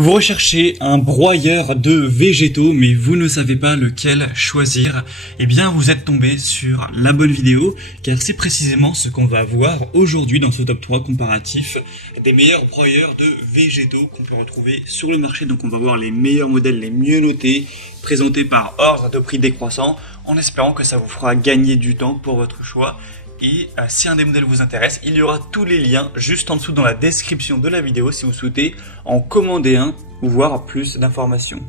Vous recherchez un broyeur de végétaux, mais vous ne savez pas lequel choisir. Eh bien, vous êtes tombé sur la bonne vidéo, car c'est précisément ce qu'on va voir aujourd'hui dans ce top 3 comparatif des meilleurs broyeurs de végétaux qu'on peut retrouver sur le marché. Donc on va voir les meilleurs modèles, les mieux notés, présentés par ordre de prix décroissant, en espérant que ça vous fera gagner du temps pour votre choix. Et si un des modèles vous intéresse, il y aura tous les liens juste en dessous dans la description de la vidéo si vous souhaitez en commander un ou voir plus d'informations.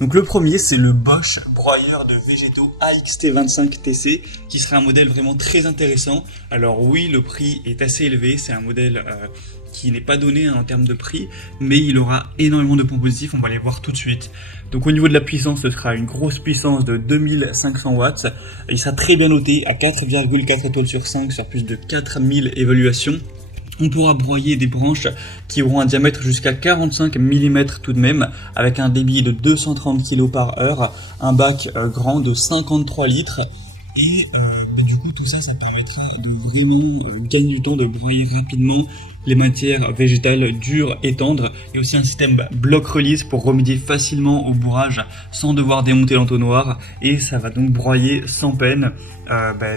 Donc le premier, c'est le Bosch broyeur de végétaux AXT25TC qui sera un modèle vraiment très intéressant. Alors oui, le prix est assez élevé, c'est un modèle qui n'est pas donné en termes de prix, mais il aura énormément de points positifs, on va les voir tout de suite. Donc au niveau de la puissance, ce sera une grosse puissance de 2500 watts. Il sera très bien noté à 4,4 étoiles sur 5 sur plus de 4000 évaluations. On pourra broyer des branches qui auront un diamètre jusqu'à 45 mm tout de même, avec un débit de 230 kg par heure, un bac grand de 53 litres. Et du coup tout ça permettra de vraiment gagner du temps, de broyer rapidement les matières végétales dures et tendres. Il y a aussi un système block release pour remédier facilement au bourrage sans devoir démonter l'entonnoir, et ça va donc broyer sans peine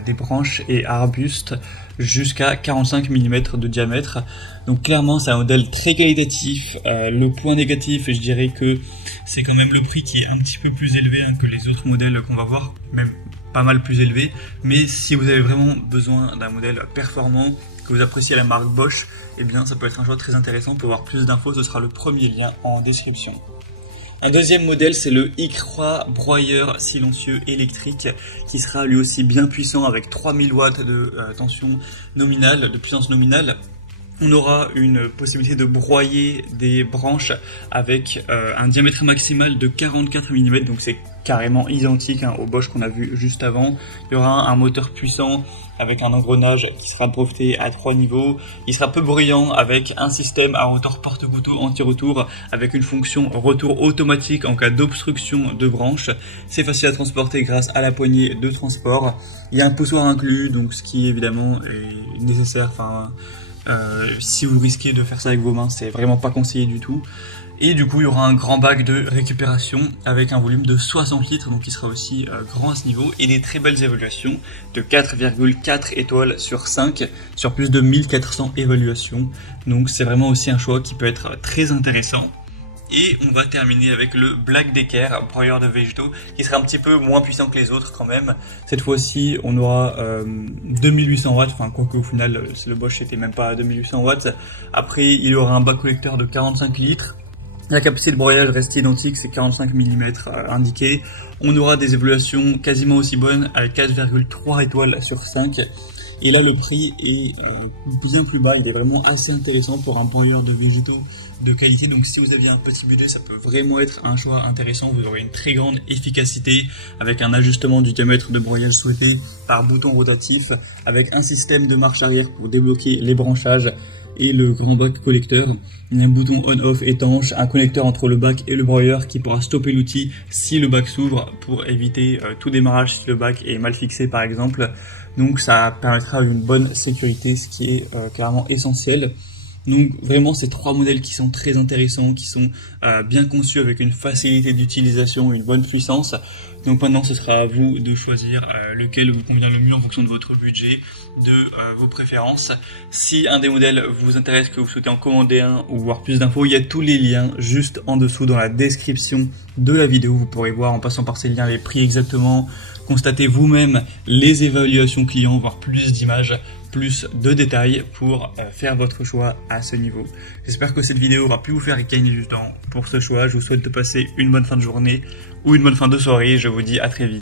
des branches et arbustes jusqu'à 45 mm de diamètre. Donc clairement c'est un modèle très qualitatif. Le point négatif, je dirais que c'est quand même le prix qui est un petit peu plus élevé que les autres modèles qu'on va voir, même pas mal plus élevé. Mais si vous avez vraiment besoin d'un modèle performant, que vous appréciez la marque Bosch, eh bien ça peut être un choix très intéressant. Pour voir plus d'infos, ce sera le premier lien en description. Un deuxième modèle, c'est le I-Croix broyeur silencieux électrique qui sera lui aussi bien puissant avec 3000 watts de tension nominale, de puissance nominale. On aura une possibilité de broyer des branches avec un diamètre maximal de 44 mm, donc c'est carrément identique au Bosch qu'on a vu juste avant. Il y aura un moteur puissant avec un engrenage qui sera breveté à 3 niveaux. Il sera peu bruyant avec un système à rotor porte-couteau anti-retour avec une fonction retour automatique en cas d'obstruction de branche. C'est facile à transporter grâce à la poignée de transport. Il y a un poussoir inclus, donc ce qui évidemment est nécessaire. Si vous risquez de faire ça avec vos mains, c'est vraiment pas conseillé du tout. Et du coup, il y aura un grand bac de récupération avec un volume de 60 litres, donc il sera aussi grand à ce niveau, et des très belles évaluations de 4,4 étoiles sur 5 sur plus de 1400 évaluations. Donc c'est vraiment aussi un choix qui peut être très intéressant. Et on va terminer avec le Black Decker broyeur de végétaux qui sera un petit peu moins puissant que les autres quand même. Cette fois-ci on aura 2800 watts, quoique au final le Bosch c'était même pas à 2800 watts. Après il y aura un bac collecteur de 45 litres. La capacité de broyage reste identique, c'est 45 mm indiqué. On aura des évaluations quasiment aussi bonnes à 4,3 étoiles sur 5. Et là le prix est bien plus bas, il est vraiment assez intéressant pour un broyeur de végétaux de qualité. Donc si vous aviez un petit budget, ça peut vraiment être un choix intéressant. Vous aurez une très grande efficacité avec un ajustement du diamètre de broyage souhaité par bouton rotatif, avec un système de marche arrière pour débloquer les branchages et le grand bac collecteur. Il y a un bouton on-off étanche, un connecteur entre le bac et le broyeur qui pourra stopper l'outil si le bac s'ouvre pour éviter tout démarrage si le bac est mal fixé par exemple. Donc ça permettra une bonne sécurité, ce qui est clairement essentiel. Donc vraiment ces trois modèles qui sont très intéressants, qui sont bien conçus avec une facilité d'utilisation, une bonne puissance. Donc maintenant ce sera à vous de choisir lequel vous convient le mieux en fonction de votre budget, de vos préférences. Si un des modèles vous intéresse, que vous souhaitez en commander un ou voir plus d'infos, il y a tous les liens juste en dessous dans la description de la vidéo. Vous pourrez voir en passant par ces liens les prix exactement, constater vous-même les évaluations clients, voir plus d'images, plus de détails pour faire votre choix à ce niveau. J'espère que cette vidéo aura pu vous faire gagner du temps pour ce choix. Je vous souhaite de passer une bonne fin de journée ou une bonne fin de soirée. Je vous dis à très vite.